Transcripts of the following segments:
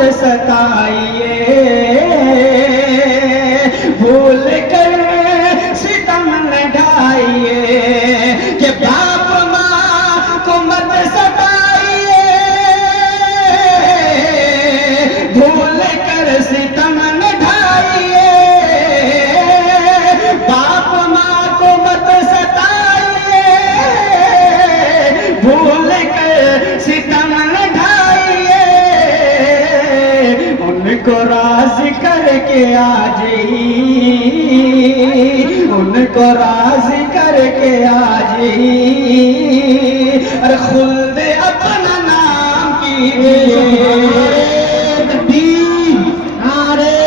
مت ستائیے، بھول کر ستم نہ ڈھائیے، کہ باپ ماں کو مت ستائیے، بھول کر ستم نہ ڈھائیے، باپ ماں کو مت ستائیے، بھول کر ستم نہ ڈھائیے، ان کو راضی کر کے آ جائیے، ان کو راضی کر کے آ جائیے، اور خلد اپنا نام کیجیے۔ نعرے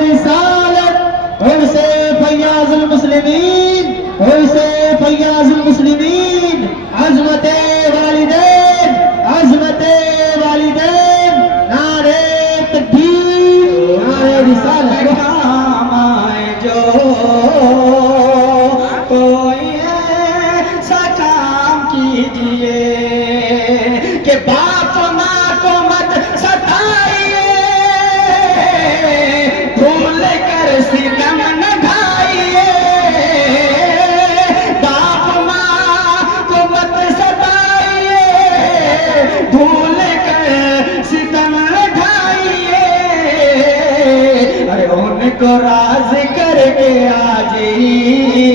رسالت، ویسے فیاض المسلمین، ویسے فیاض المسلمین، عظمت والدین، عظمت والدین، نعرے تکبیر، نعرے رسالت۔ کام آئے جو کوئی ایسا کام کیجیے، کہ باپ ماں کو مت ستائیے، بھول کر ستم نہ ڈھائیے، باپ ماں کو مت ستائیے، بھول کر ستم نہ ڈھائیے، ارے ان کو راضی کر کے آ جائیے،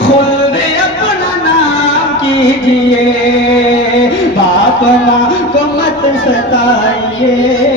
خلد اپنا نام کیجیے، باپ ماں کو مت ستائیے۔